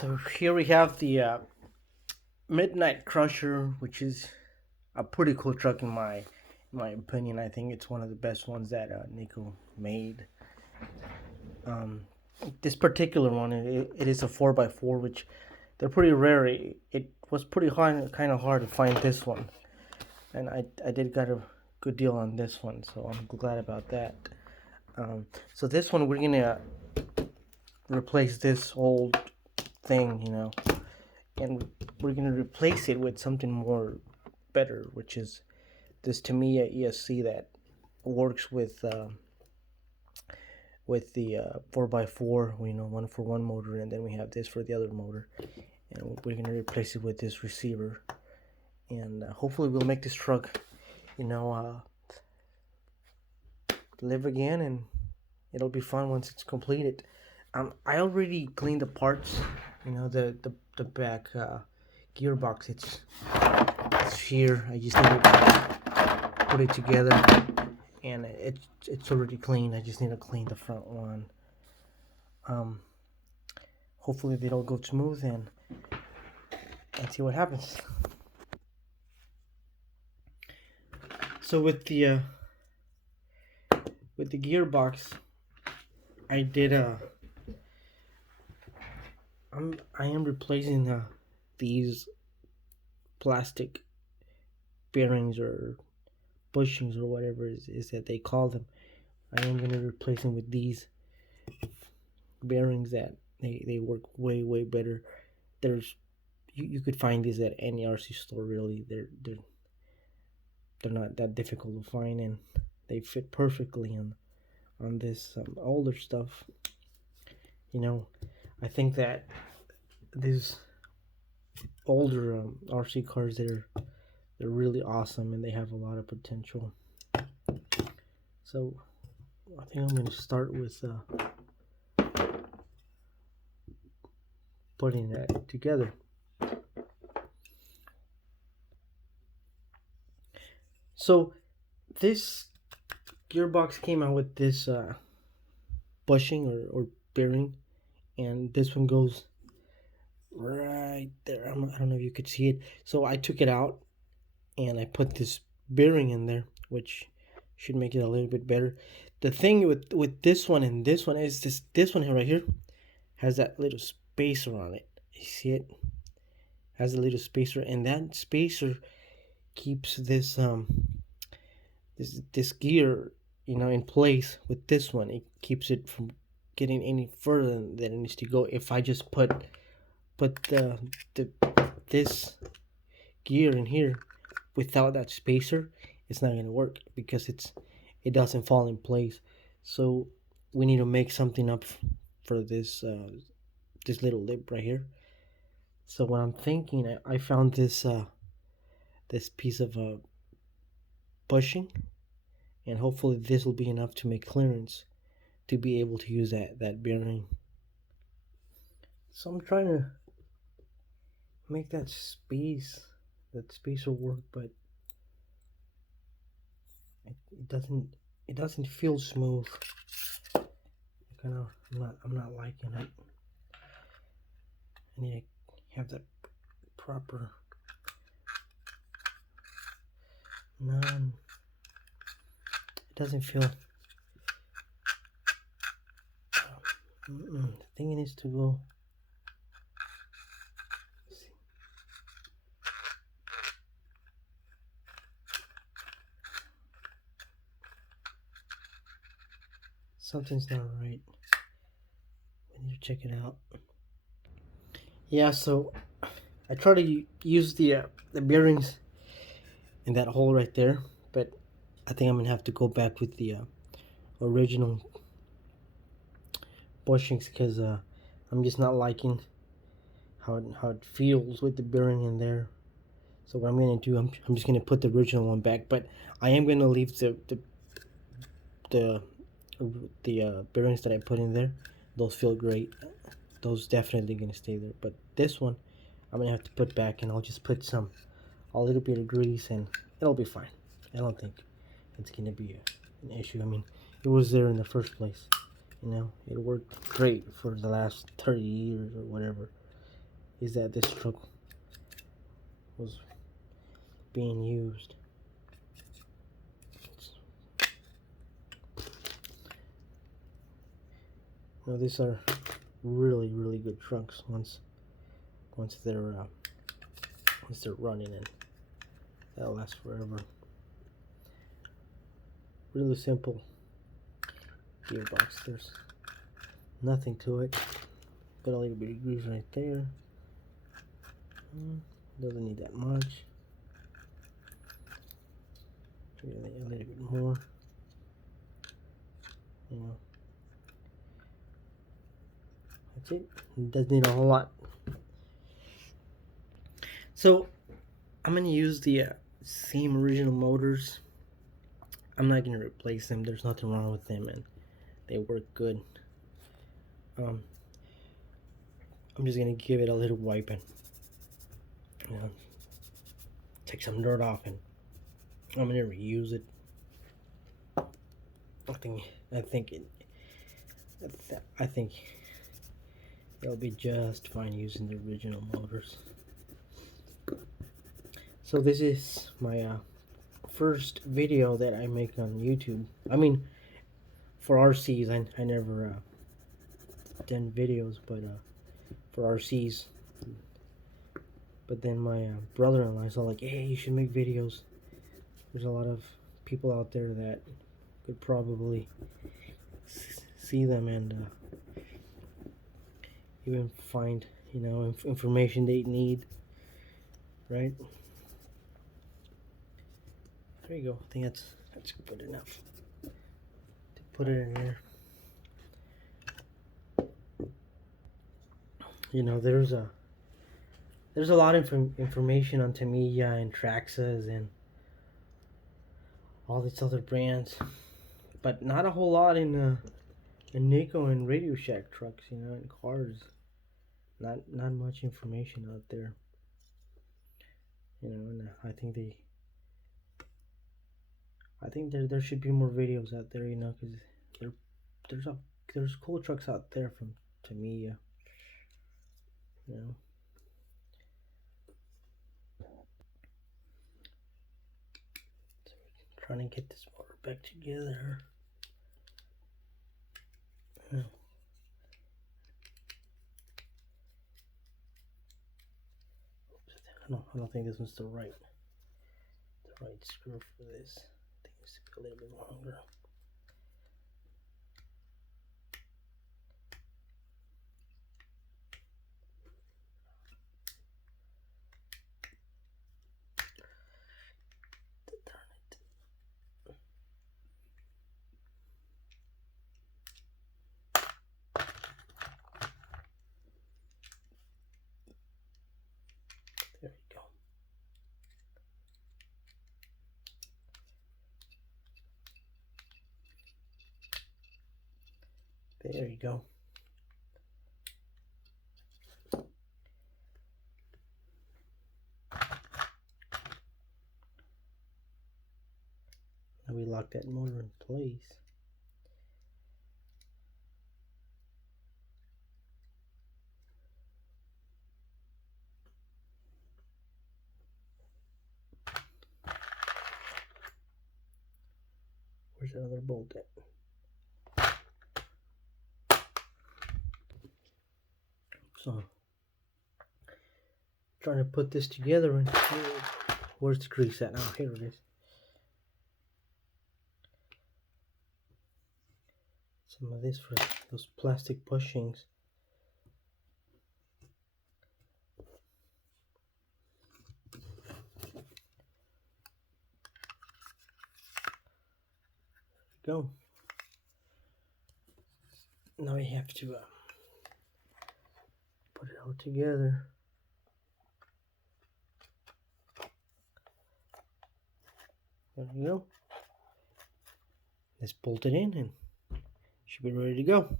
So here we have the Midnight Crusher, which is a pretty cool truck in my opinion. I think it's one of the best ones that Nikko made. Um, this particular one, it is a 4x4, which they're pretty rare. It was pretty hard, kind of hard to find this one, and I did got a good deal on this one, so I'm glad about that. So this one we're gonna replace this old thing, and we're gonna replace it with something more better, which is this Tamiya ESC that works with the 4x4, one for one motor, and then we have this for the other motor, and we're gonna replace it with this receiver, and hopefully we'll make this truck, live again, and it'll be fun once it's completed. I already cleaned the parts, the back gearbox. It's here. I just need to put it together, and it's already clean. I just need to clean the front one. Hopefully they don't go smooth, and see what happens. So with the gearbox, I did I am replacing these plastic bearings or bushings or whatever is that they call them. I am going to replace them with these bearings that they work way better. There's you could find these at any RC store. Really, they're not that difficult to find, and they fit perfectly on this older stuff. I think that these older RC cars, they're really awesome, and they have a lot of potential. So I think I'm going to start with putting that together. So this gearbox came out with this bushing or bearing, and this one goes right there. I don't know if you could see it. So I took it out and I put this bearing in there, which should make it a little bit better. The thing with this one and this one is this one here right here has that little spacer on it. You see it? Has a little spacer, and that spacer keeps this this gear in place. With this one, it keeps it from getting any further than it needs to go. If I just put this gear in here without that spacer, it's not going to work because it doesn't fall in place. So we need to make something up for this this little lip right here. So what I'm thinking, I found this this piece of bushing, and hopefully this will be enough to make clearance to be able to use that bearing. So I'm trying to make that spacer work, but it doesn't feel smooth. I'm not liking it. I need to have that proper it doesn't feel the thing needs to go. Something's not right. We need to check it out. Yeah, so I try to use the bearings in that hole right there, but I think I'm gonna have to go back with the original bushings because I'm just not liking how it feels with the bearing in there. So what I'm gonna do, I'm just gonna put the original one back, but I am gonna leave the bearings that I put in there. Those feel great. Those definitely gonna stay there. But this one, I'm gonna have to put back, and I'll just put a little bit of grease, and it'll be fine. I don't think it's gonna be an issue. I mean, it was there in the first place. It worked great for the last 30 years or whatever. is that this truck was being used. Now these are really good trucks once they're running, and that'll last forever. Really simple gearbox. There's nothing to it. Got a little bit of grease right there. Doesn't need that much. Maybe a little bit more. You know, that's it. It doesn't need a whole lot. So I'm gonna use the same original motors. I'm not gonna replace them. There's nothing wrong with them, and they work good. I'm just gonna give it a little wiping. You know, take some dirt off, and I'm gonna reuse it. I think it'll be just fine using the original motors. So this is my first video that I make on YouTube. I mean, for RCs, I never done videos, but for RCs. But then my brother-in-law is all like, "Hey, you should make videos. There's a lot of people out there that could probably see them and even find, you know, information they need." Right? There you go. I think that's good enough to put it in here. You know, there's a lot of information on Tamiya and Traxxas and all these other brands, but not a whole lot in Nikko and Radio Shack trucks. You know, and cars. Not much information out there. You know, and I think there should be more videos out there. You know, because there's cool trucks out there from Tamiya. You know. Trying to get this motor back together. I don't think this one's the right screw for this. I think it needs to be a little bit longer. There you go. There you go. Now we lock that motor in place. Where's that other bolt at? So, trying to put this together, and where's the grease at now? Here it is. Some of this for those plastic bushings. Go. Now we have to put it all together. There we go. Let's bolt it in and should be ready to go.